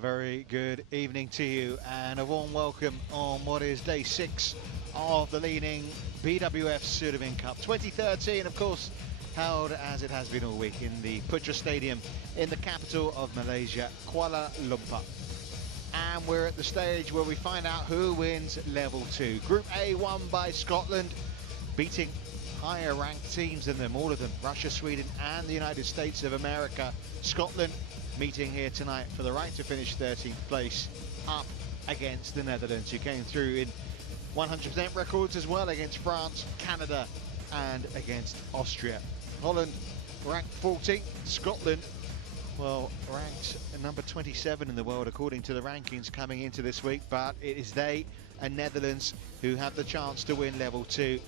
very good evening to you and a warm welcome on what is day 6 of the Li-Ning BWF Sudirman Cup 2013, of course, held as it has been all week in the Putra Stadium in the capital of Malaysia, Kuala Lumpur. And we're at the stage where we find out who wins level 2. Group A won by Scotland, beating higher ranked teams than them, all of them, Russia, Sweden and the United States of America. Scotland meeting here tonight for the right to finish 13th place, up against the Netherlands, who came through in 100% records as well against France, Canada and against Austria. Holland ranked 14th, Scotland, well, ranked number 27 in the world according to the rankings coming into this week, but it is they and Netherlands who have the chance to win level 2.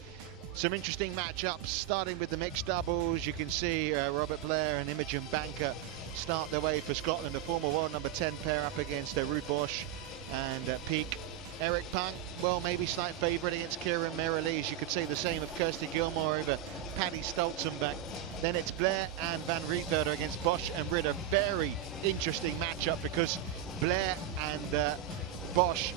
Some interesting matchups, starting with the mixed doubles. You can see R.Blair and Imogen banker start their way for Scotland, a former world number 10 pair up against R.Bosch and S.Piek. Eric Punk, well, maybe slight favourite against Kieran Merrilies. You could say the same of Kirsty Gilmore over Paddy Stolzenbach. Then it's Blair and Van Rietveld against Bosch and Ruud. A very interesting matchup because Blair and Bosch,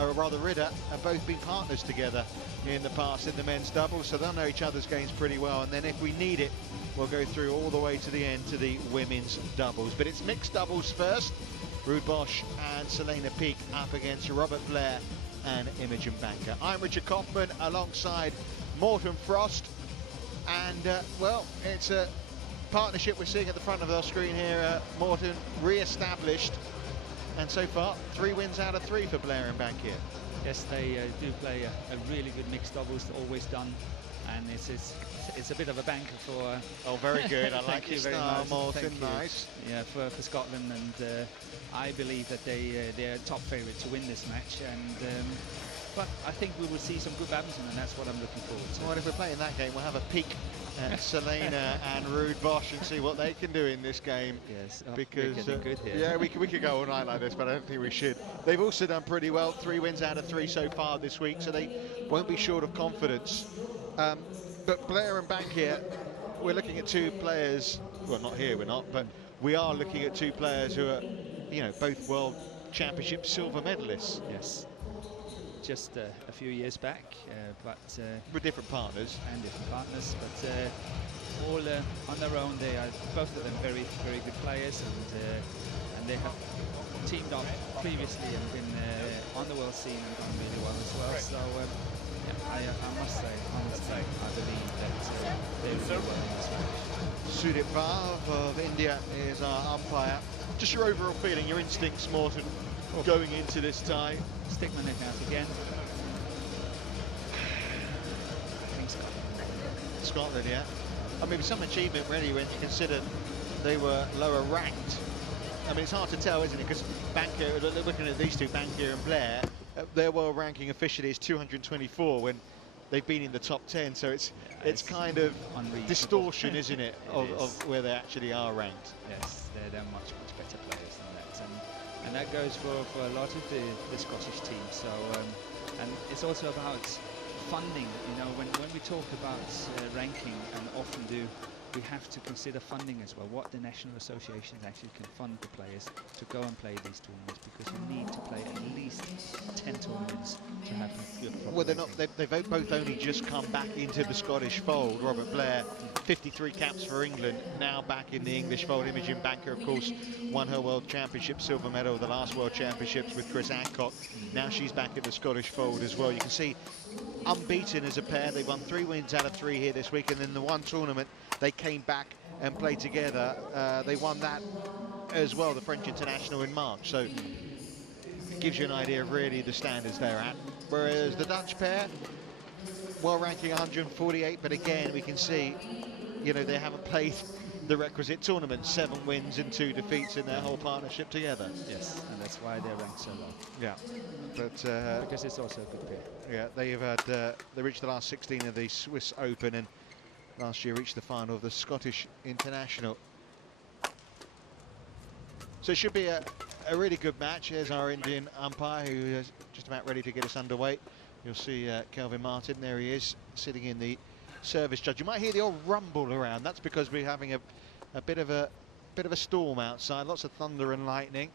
or rather Ruud, have both been partners together in the past in the men's doubles, so they'll know each other's games pretty well. And then if we need it, we'll go through all the way to the end to the women's doubles. But it's mixed doubles first. Ruud Bosch and Selena Peak up against Robert Blair and Imogen Banker. I'm Richard Kaufman alongside Morten Frost. And, well, it's a partnership we're seeing at the front of our screen here. Morten re-established. And so far, 3 wins out of 3 for Blair and Bankier. Yes, they do play a really good mixed doubles, always done. And it's a bit of a banker for... oh, very good. I like your style, Morten. Thank nice. You. Yeah, for Scotland, and I believe that they're top favourite to win this match. And but I think we will see some good badminton, and that's what I'm looking forward to. Well, if we're playing that game, we'll have a peek at Selena and Ruud Bosch and see what they can do in this game. Yes, because good here. yeah, we could go all night like this, but I don't think we should. They've also done pretty well, 3 wins out of 3 so far this week, so they won't be short of confidence. But Blair and Bankier, we're looking at 2 players. Well, not here, we're not, but we are looking at 2 players who are, you know, both World Championship silver medalists. Yes. Just a few years back, but with different partners but all on their own. They are both of them very good players, and they have teamed up previously and been on the world scene and done really well as well. So yeah, I must say I believe that they're really well in this match. Sudirman of India is our umpire. Just your overall feeling, your instincts, Morten, going into this tie. Stick my neck out again. I think Scotland, yeah. I mean, some achievement really when you consider they were lower ranked. I mean, it's hard to tell, isn't it? Because Bankier, looking at these 2, Bankier and Blair, their world ranking officially is 224 when they've been in the top 10. So it's kind of distortion, isn't it, of where they actually are ranked. Yes, they're much better players than that. And that goes for a lot of the Scottish team. So and it's also about funding. You know, when we talk about ranking, and often we have to consider funding as well. What the national associations actually can fund the players to go and play these tournaments, because you need to play at least 10 tournaments to have a good. Well, they're not. They've both only just come back into the Scottish fold. Robert Blair, 53 caps for England, now back in the English fold. Imogen Banker, of course, won her World Championship silver medal at the last World Championships with Chris Hancock. Now she's back in the Scottish fold as well. You can see unbeaten as a pair. They've won 3 wins out of 3 here this week, and then the one tournament they came back and played together. They won that as well, the French International in March. So it gives you an idea of really the standards they're at. Whereas the Dutch pair, world ranking 148, but again we can see, you know, they haven't played the requisite tournament. 7 wins and 2 defeats in their whole partnership together. Yes, and that's why they're ranked so low. Yeah, but because it's also a good pair. Yeah, they've had they reached the last 16 of the Swiss Open, and last year reached the final of the Scottish International. So it should be a really good match. Here's our Indian umpire, who is just about ready to get us underway. You'll see Kelvin Martin, there he is, sitting in the service judge. You might hear the old rumble around. That's because we're having a bit of a storm outside, lots of thunder and lightning.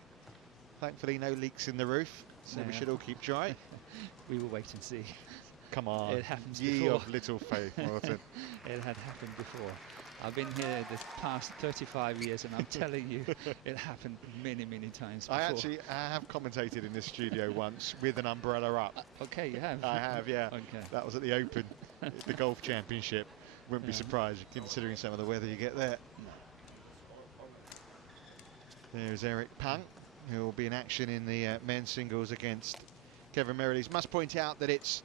Thankfully, no leaks in the roof, so we should all keep dry. We will wait and see. Come on, it happens ye before. of little faith, Martin. It had happened before. I've been here the past 35 years, and I'm telling you, it happened many, many times before. I have commentated in this studio once with an umbrella up. Okay, you have? I have, yeah. Okay. That was at the Open, the golf championship. Wouldn't be surprised considering some of the weather you get there. No. There's Eric Pang, who will be in action in the men's singles against Kevin Merrilees. Must point out that it's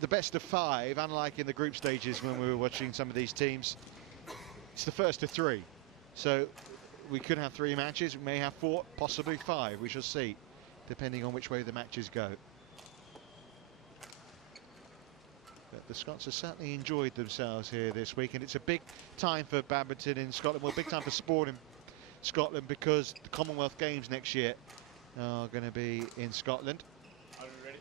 the best of 5, unlike in the group stages when we were watching some of these teams. It's the first of 3, so we could have 3 matches. We may have 4, possibly 5. We shall see, depending on which way the matches go. But the Scots have certainly enjoyed themselves here this week, and it's a big time for badminton in Scotland. Well, big time for sport in Scotland, because the Commonwealth Games next year are going to be in Scotland. Are you ready?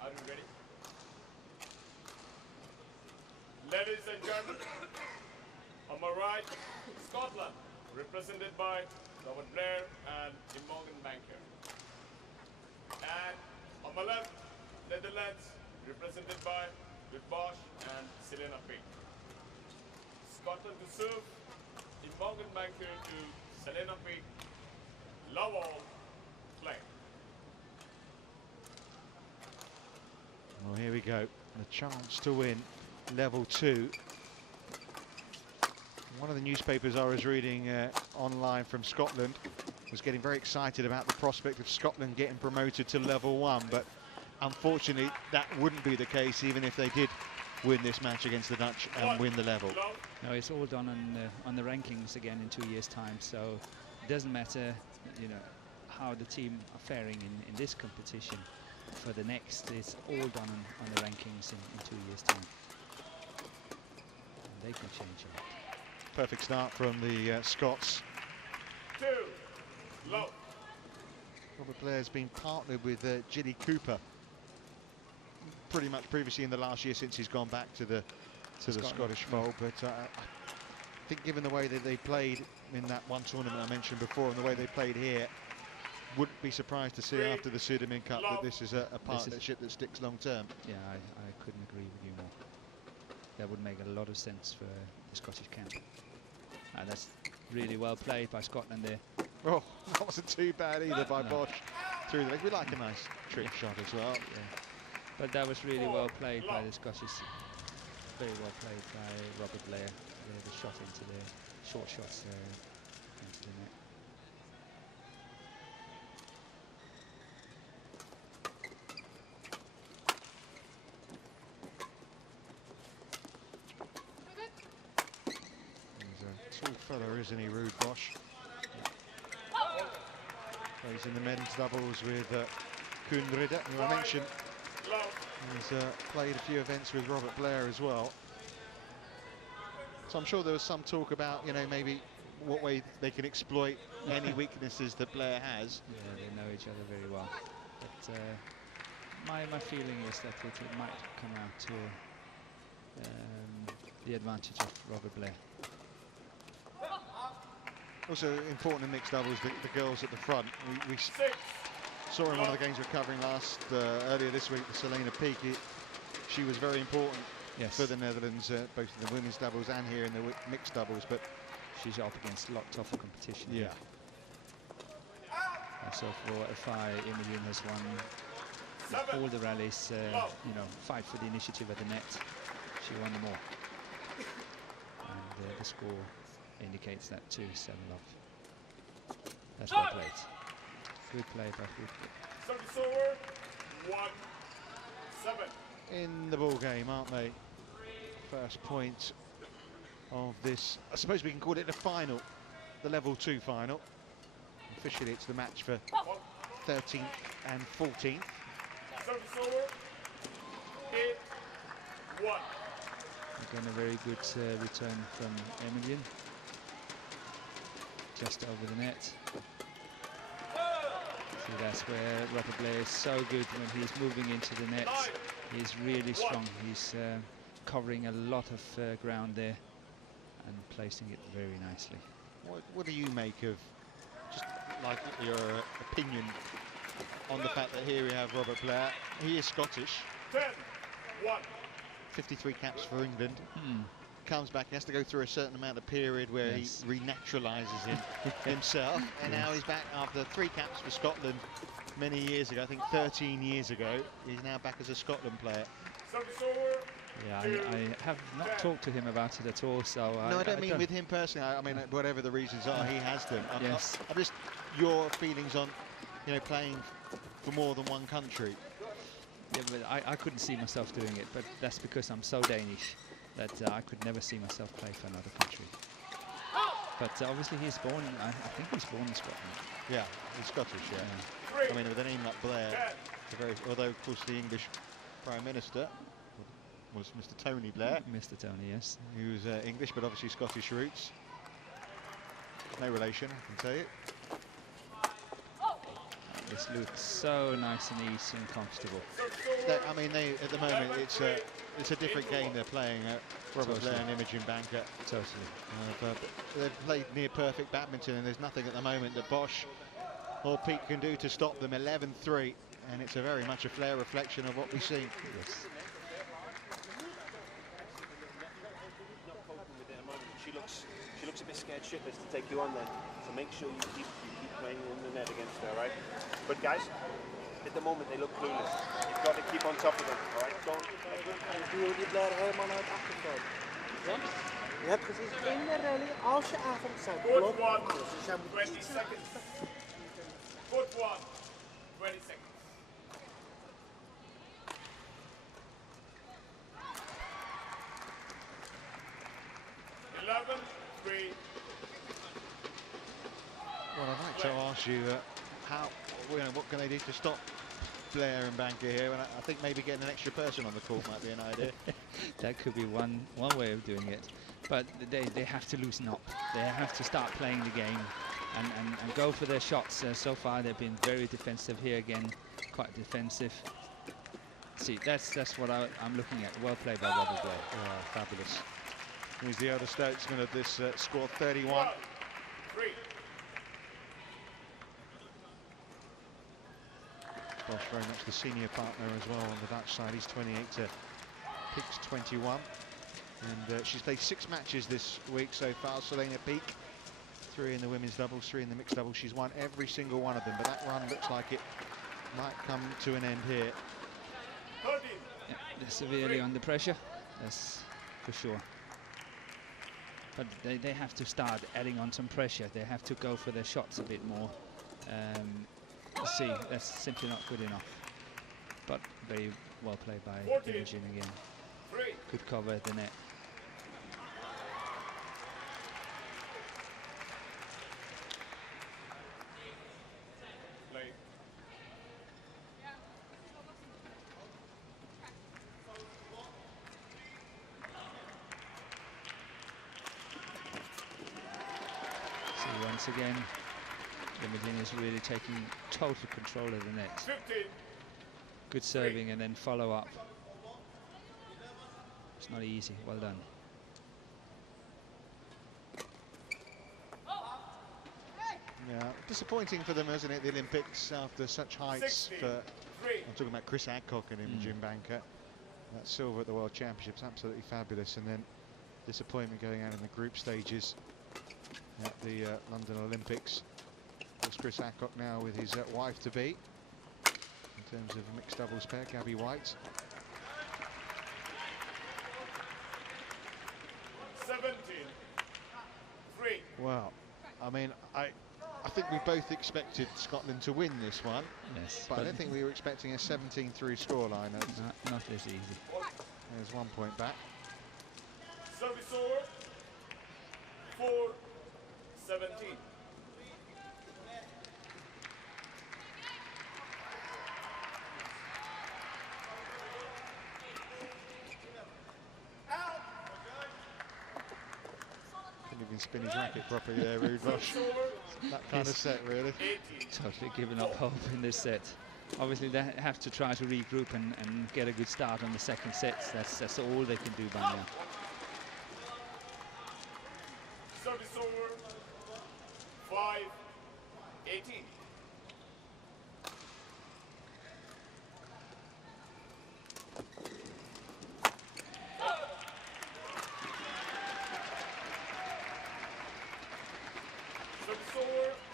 Are you ready? Ladies and gentlemen, on my right, Scotland, represented by R.Blair and Imogen Bankier. And on my left, Netherlands, represented by R.Bosch and Selena. Scotland to serve, Imogen Bankier to Selena. Love all, play. Well, here we go. A chance to win level 2. One of the newspapers I was reading online from Scotland was getting very excited about the prospect of Scotland getting promoted to level 1, but unfortunately that wouldn't be the case even if they did win this match against the Dutch and win the level. No, it's all done on the rankings again in 2 years' time, so it doesn't matter, you know, how the team are faring in this competition. For the next, it's all done on the rankings in 2 years' time. And they can change it. Perfect start from the Scots. 2, low. Robert Blair's been partnered with Gilly Cooper pretty much previously in the last year since he's gone back to the Scottish fold, but I think given the way that they played in that one tournament I mentioned before and the way they played here, wouldn't be surprised to see after the Sudirman Cup that this is a partnership that sticks long term. Yeah, I couldn't agree with you more. That would make a lot of sense for the Scottish camp. And that's really well played by Scotland there. Oh, that wasn't too bad either by Bosch through the leg. We like a nice trick shot as well. Yeah. But that was really well played by the Scottish. Very well played by Robert Blair. The shot into the short shots into the net. He's a tall fella, isn't he, Ruud Bosch? Plays in the men's doubles with Koen Ridder, who I mentioned. He's played a few events with Robert Blair as well. So I'm sure there was some talk about, you know, maybe what way they can exploit any weaknesses that Blair has. Yeah, they know each other very well. But my feeling is that it might come out to the advantage of Robert Blair. Also important in mixed doubles, the girls at the front. We saw in one of the games we were covering earlier this week, the Selena Peak. She was very important for the Netherlands, both in the women's doubles and here in the mixed doubles. But she's up against a lot tougher competition. Yeah. And so for FI, Imogen has won all the rallies. You know, fight for the initiative at the net. She won them all. And the score indicates that too, 7-love. That's well played. Good play by Ruud. Service over, 1-7. In the ball game, aren't they? First point of this. I suppose we can call it the final, the level 2 final. Officially, it's the match for 13th and 14th. Service over, 8-1. Again, a very good return from Imogen. Just over the net. So that's where Robert Blair is so good when he's moving into the net. He's really strong. He's covering a lot of ground there. and placing it very nicely. What do you make of, just like your opinion on the fact that here we have R.Blair? He is Scottish. 10-1. 53 caps for England. Hmm. Comes back, he has to go through a certain amount of period where he renaturalises himself, and now he's back after 3 caps for Scotland many years ago. I think 13 years ago. He's now back as a Scotland player. Yeah, I have not talked to him about it at all. So no, I don't mean with him personally. I mean whatever the reasons are, he has them. I'm just your feelings on, you know, playing for more than one country. Yeah, but I couldn't see myself doing it, but that's because I'm so Danish that I could never see myself play for another country. But obviously he's born, I think he's born in Scotland. Yeah, he's Scottish, yeah. I mean, with a name like Blair, although of course the English Prime Minister was Mr. Tony Blair. Mr. Tony, yes. He was English, but obviously Scottish roots. No relation, I can tell you. This looks so nice and easy and comfortable. I mean, at the moment, it's a different game they're playing. R.Blair and Imogen Banker. Totally. But they've played near perfect badminton, and there's nothing at the moment that Bosch or Piek can do to stop them. 11-3, and it's a very much a Flair reflection of what we've seen. Yes. She looks a bit scared shitless to take you on then. So make sure you keep playing in the net against her, right? But guys, at the moment they look clueless. You've got to keep on top of them, all right? Don't. Doe die Blair helemaal naar het achterveld. Ja? Je hebt gezien in de rally, als je avond zijn Good blok, one. dus jij moet 20 seconds. Good one. 20 seconds. Well, I'd like to ask you what can they do to stop Blair and Banker here? And I think maybe getting an extra person on the court might be an idea. That could be one way of doing it. But they have to loosen up. They have to start playing the game and go for their shots. So far they've been very defensive here again, quite defensive. See, that's what I'm looking at. Well played by R.Blair. Oh, fabulous. He's the elder statesman of this squad, 31. Bosch very much the senior partner as well on the Dutch side. He's 28 to Piek's 21. And she's played 6 matches this week so far. Selena Piek, 3 in the women's doubles, 3 in the mixed doubles. She's won every single one of them, but that run looks like it might come to an end here. Yeah, they're severely under pressure, that's for sure. But they have to start adding on some pressure. They have to go for their shots a bit more. See, that's simply not good enough. But very well played by Imogen again. Good cover at the net. So once again, Imogen is really taking total control of the net. 15. Good serving and then follow up. It's not easy. Well done. Yeah, disappointing for them, isn't it, the Olympics after such heights for, I'm talking about Chris Adcock and Imogen Banker. That silver at the World Championships, absolutely fabulous, and then disappointment going out in the group stages at the London Olympics. There's Chris Adcock now with his wife-to-be in terms of a mixed doubles pair, Gabby White. 17. 3. Well, I mean, I think we both expected Scotland to win this one. Yes, but I don't think we were expecting a 17-3 scoreline. Not this easy. There's 1 point back. Service over. 4-17. Couldn't even spin his racket properly there, Ruud. That kind of set, really. Totally given up hope in this set. Obviously they have to try to regroup and get a good start on the second set. That's all they can do by now. 18. So the score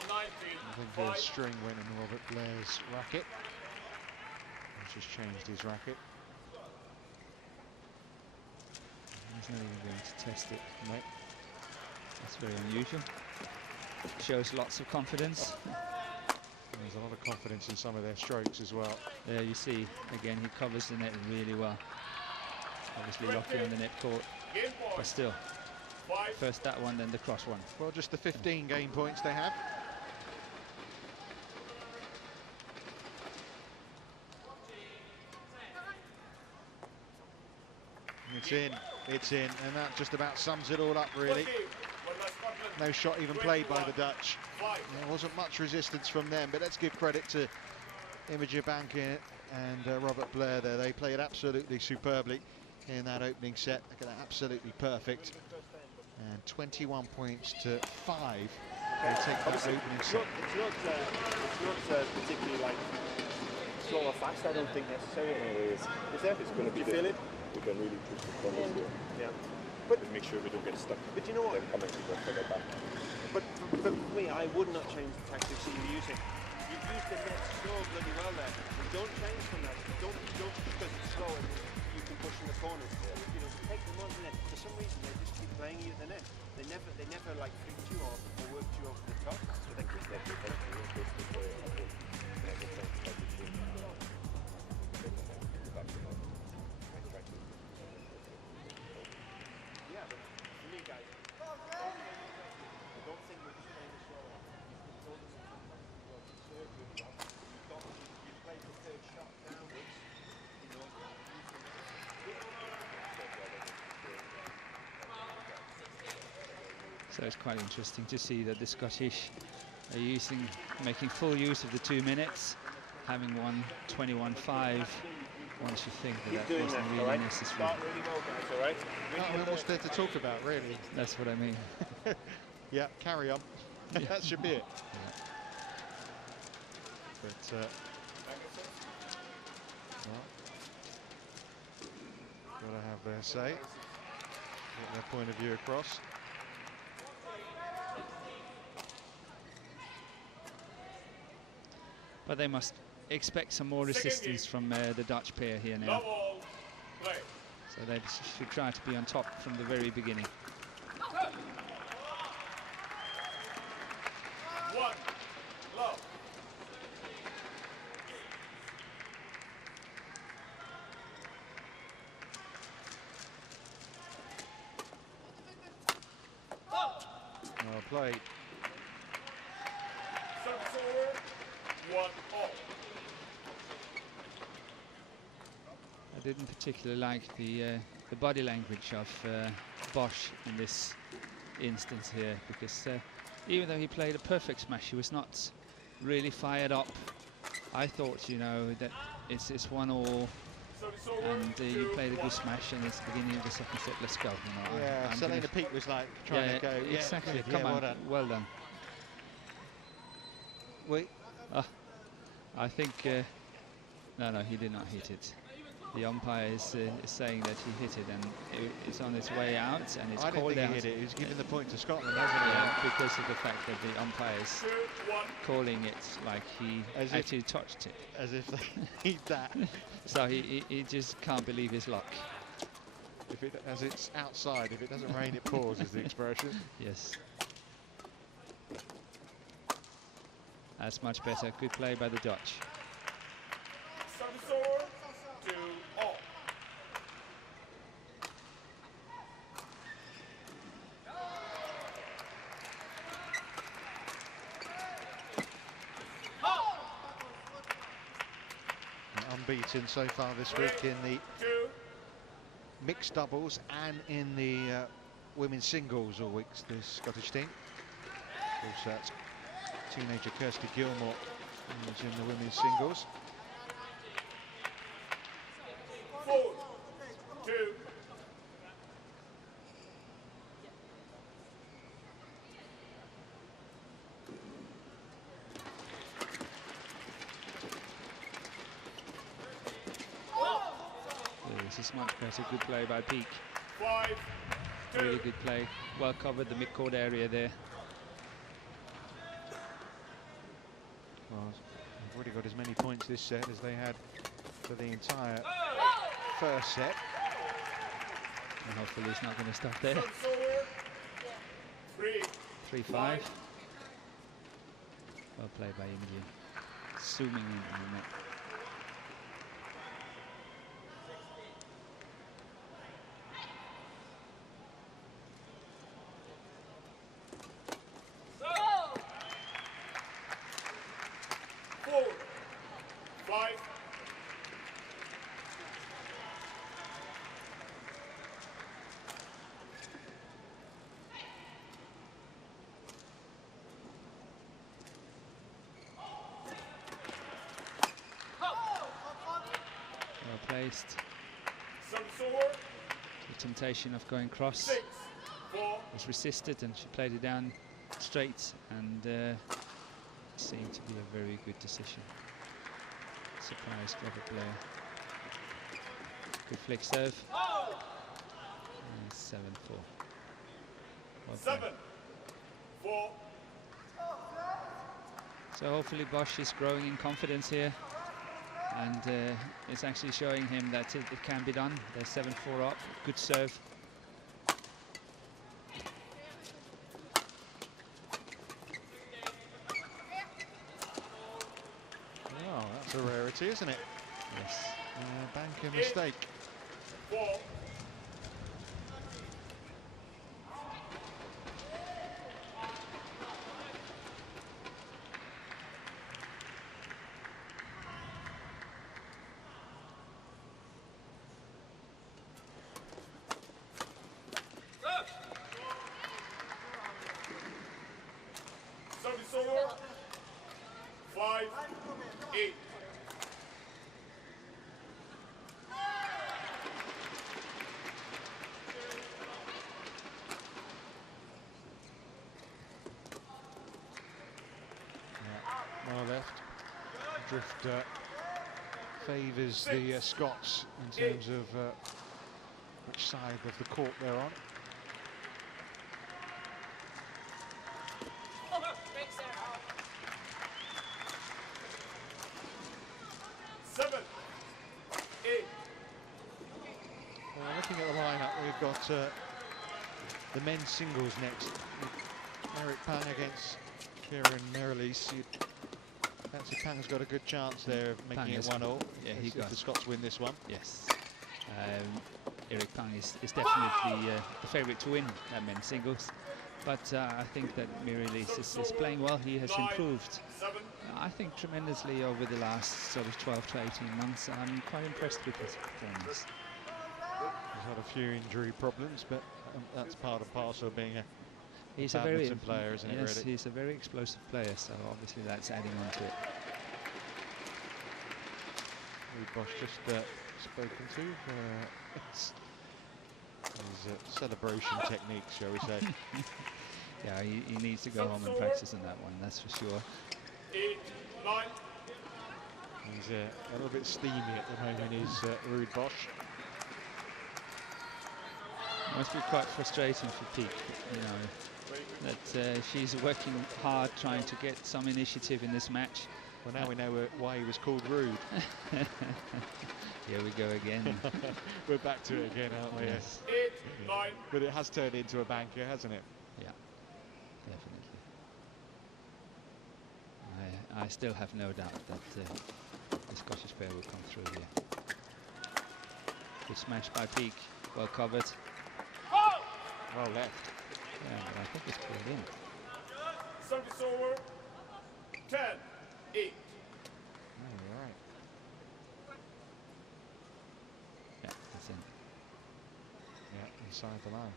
19. I think the string went in Robert Blair's racket. He's just changed his racket. He's not even going to test it. No. That's very unusual. Shows lots of confidence. There's a lot of confidence in some of their strokes as well. There you see, again, he covers the net really well. Obviously lucky on the net court, but still. First that one, then the cross one. Well, just the 15 game points they have. It's in, and that just about sums it all up, really. No shot even played by the Dutch. There wasn't much resistance from them, but let's give credit to Imogen I.Bankier and Robert Blair there. They played absolutely superbly in that opening set. They got absolutely perfect. And 21 points to 5. They take that opening set. It's not particularly like slow or fast, I don't think necessarily. Is there? It's going to be feel it? We can really push the corners here. Yeah. But make sure we don't get stuck. But you know what? Then come and keep us further back. But for me, I would not change the tactics that you're using. You've used the net so bloody well there. And don't change from that. Don't because it's slow and you can push in the corners. You know, take them on the net. For some reason, they just keep playing you at the net. They never like flicked you off or worked you over the top. So they could get So it's quite interesting to see that the Scottish are making full use of the 2 minutes, having won 21-5. Once you think that wasn't really necessary. Really well, guys, all right? What's there to talk about, really? That's what I mean. Yeah, carry on. Yeah. That should be it. Yeah. But well, gotta have their say, get their point of view across. But they must expect some more resistance from the Dutch pair here now. So they should try to be on top from the very beginning. Well played. I didn't particularly like the body language of Bosch in this instance here, because even though he played a perfect smash, he was not really fired up. I thought, you know, that it's 1-1, and you played a good smash, and it's the beginning of the second set. Let's go. You know, Yeah, Selena Peak was like trying to go. Yeah, exactly. good, Come on, well done. well done. Wait. I think no, he did not hit it. The umpire is saying that he hit it, and it's on its way out, and it's I didn't called think out. he hit it. He was giving the point to Scotland, hasn't he? Yeah, because of the fact that the umpire is calling it like he As if- actually touched it. As if they need that. So he just can't believe his luck. As it's outside, if it doesn't rain, it pours, is the expression. Yes. That's much better. Good play by the Dutch. Unbeaten so far this week in the mixed doubles and in the women's singles all weeks, this Scottish team. Of course, teenager Kirsty Gilmore is in the women's singles. 4-2. This is much better. Good play by Piek. 5-2. Really good play. Well covered the mid-court area there. Well, they've already got as many points this set as they had for the entire first set. And hopefully it's not going to stop there. 3-5. Well played by Imogen. Zooming in on the net. Placed. The temptation of going cross was resisted, and she played it down straight, and seemed to be a very good decision. Surprised R.Blair. Good flick serve. 7-4. Well 7-4. So hopefully Bosch is growing in confidence here. And it's actually showing him that it can be done. They're 7-4 up. Good serve. Oh, that's a rarity, isn't it? Yes. Banker mistake. 4. Service over. 5-8. Well left. Drift favours the Scots in terms of which side of the court they're on. Looking at the lineup, we've got the men's singles next. Eric Pang against Kieran Merrilees. Fancy Pang's got a good chance there of making it 1-all. Yeah, if the Scots win this one. Yes. Eric Pang is definitely the favourite to win that men's singles. But I think that Merrilees is playing well. He has improved, I think, tremendously over the last sort of 12 to 18 months. I'm quite impressed with his performance. He's had a few injury problems, but that's part and parcel of being a He's badminton player, isn't it, yes, really? he's a very explosive player, so obviously that's adding on to it. R.Bosch just spoken to his celebration techniques, shall we say. Yeah, he needs to go home and practice on that one, that's for sure. 8-9. He's a little bit steamy at the moment, is R.Bosch. Must be quite frustrating for Piek, you know, that she's working hard trying to get some initiative in this match. Well, now we know why he was called Ruud. Here we go again. We're back to it again, aren't we? Yes. 8-9. But it has turned into a banker, hasn't it? Yeah, definitely. I still have no doubt that the Scottish pair will come through here. Good smash by Piek, well covered. Well left. Yeah, but I think it's pulled in. Service over. 10-8. Oh, you're right. Yeah, that's in. Yeah, inside the line.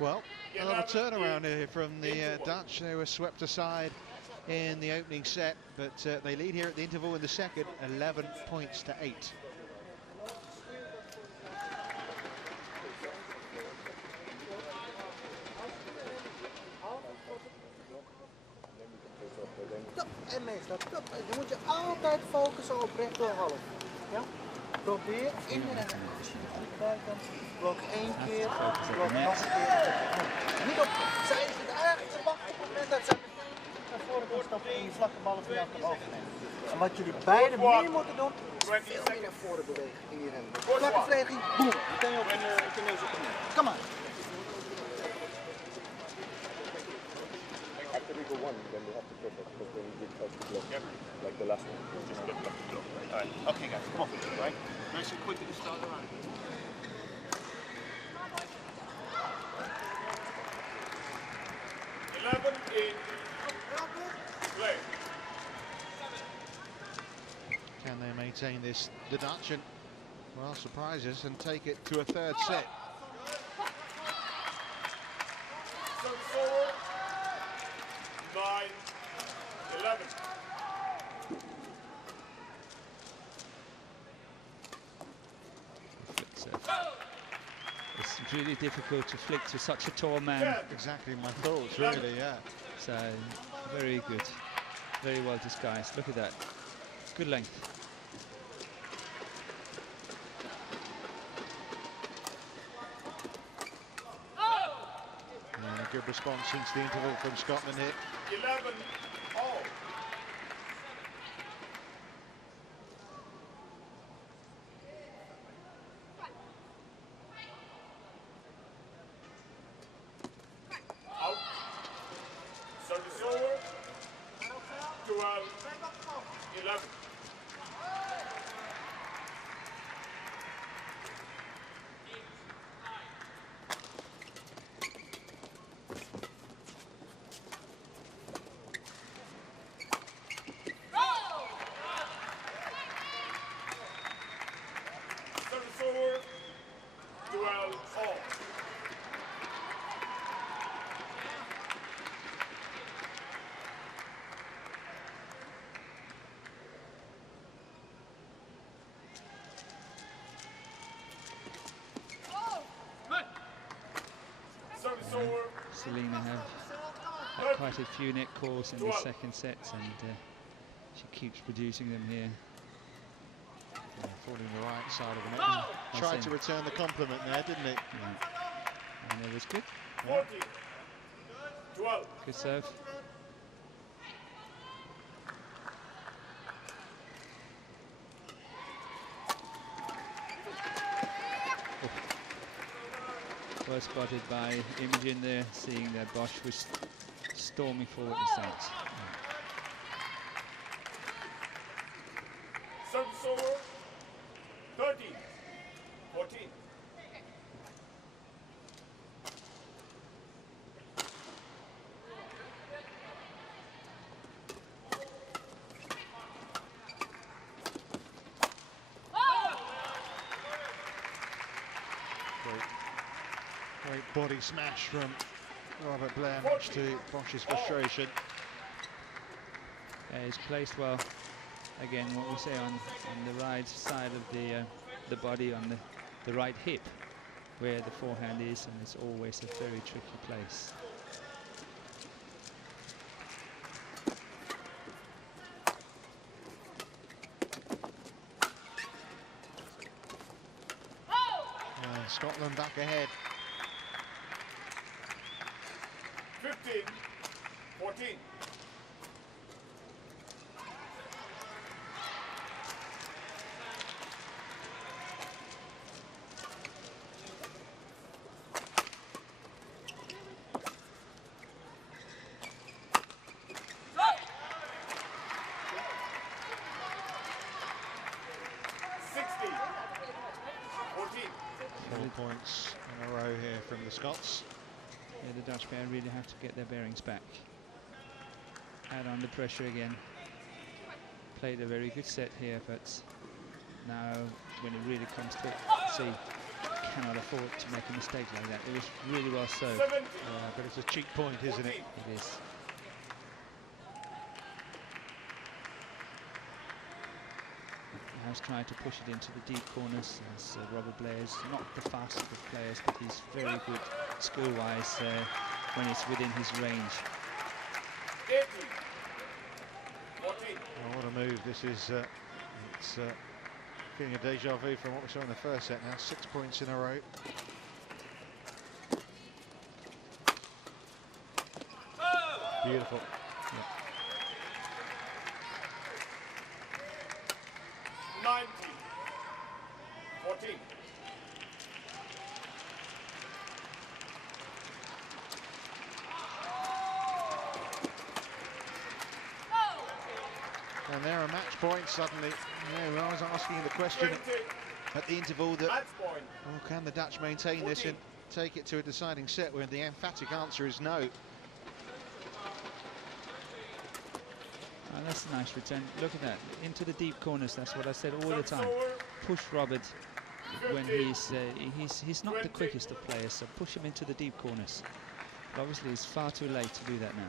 Well, another turnaround here from the Dutch. They were swept aside in the opening set, but they lead here at the interval in the second, 11 points to 8. en meestal. Je moet je altijd focussen op recht door half. Ja? Probeer in de rennen. Als je er goed bij kan, blok 1 keer, blok nog een keer. Niet op zij zit eigenlijk te wachten op het moment dat ze naar voren kan stappen en je vlakke ballen van jou kan overnemen. En wat jullie beide meer moeten doen, is veel meer naar voren bewegen in je rennen. Vlakke verdediging, boem. Dan kan je ook op je neus op de neus. Kom maar. After we go one, then we have to press it because then we touch the block. Yep. Like the last one. Just get back the block. Right? Alright, okay guys, come on, right? Nice and quick at the start of the round. Play. Can they maintain this, the Dutch, and, well, surprise us and take it to a third set? Serve forward. 9-11. It's really difficult to flick to such a tall man. Exactly my thoughts, really, yeah. So, very good. Very well disguised. Look at that. Good length. And a good response since the interval from Scotland here. 11 all. Out. Service over. 12-11. Service over. 12 all. Service over. Selena have had quite a few net calls in the second set, and she keeps producing them here. Yeah, falling the right side of the net. Tried to return the compliment there, didn't it? Yeah. And it was good. 14-12. Good serve. Well spotted by Imogen there, seeing that Bosch was storming forward the set. Service over. 13-14. Great body smash from R.Blair, much to Bosch's frustration. Yeah, he's placed well. Again, what we say on the right side of the body, on the right hip, where the forehand is, and it's always a very tricky place. Scotland back ahead. 15-14. Points in a row here from the Scots. Yeah, the Dutch pair really have to get their bearings back. Add on the pressure again. Played a very good set here, but now when it really comes to it, see, cannot afford to make a mistake like that. It was really well served. But it's a cheap point, isn't it? It is. Has tried to push it into the deep corners, as R.Blair is not the fastest of players, but he's very good skill-wise when it's within his range. 18-14. move. This is it's feeling a deja vu from what we saw in the first set. Now 6 points in a row. Beautiful. Yeah. 19, 14. And there are match points suddenly. Yeah, I was asking the question 20. at the interval that, Match point. well, can the Dutch maintain this and take it to a deciding set, when the emphatic answer is no. Oh, that's a nice return. Look at that, into the deep corners. That's what I said all the time. Push Robert when he's not the quickest of players, so push him into the deep corners. But obviously, it's far too late to do that now.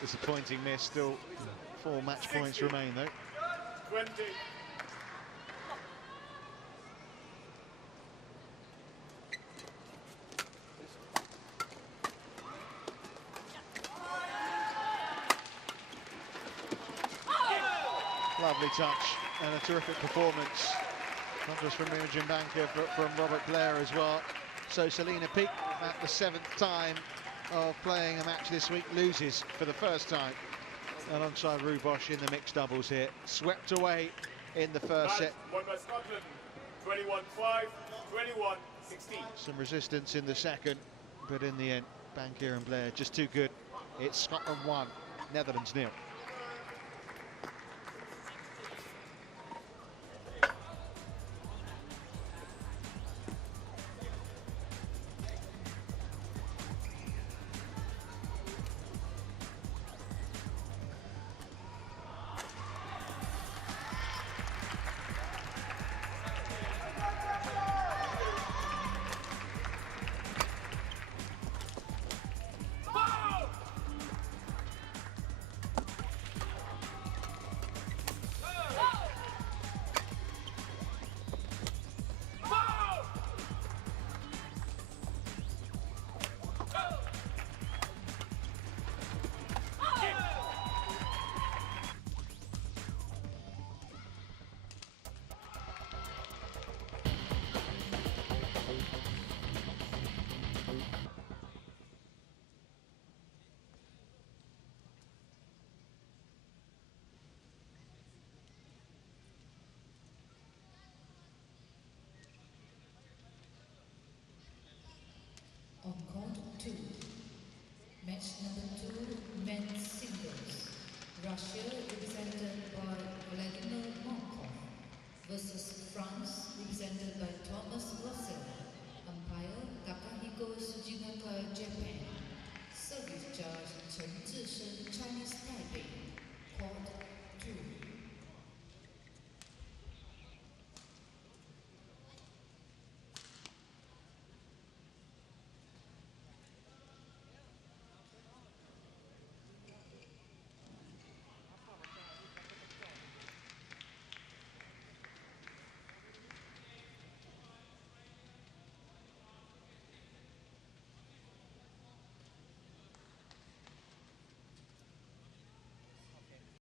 Disappointing miss. Still 4 match points remain though. 20. Lovely touch and a terrific performance, not just from Imogen I.Bankier, but from R.Blair as well. So Selena Peek, at the 7th time of playing a match this week, loses for the first time alongside R.Bosch in the mixed doubles here. Swept away in the first set. Won by Scotland. 21-5, 21-16. Some resistance in the second, but in the end, I.Bankier and Blair just too good. It's Scotland 1, Netherlands 0. On court 2, match number 2, men's singles. Russia, represented by Vladimir Markov, versus France, represented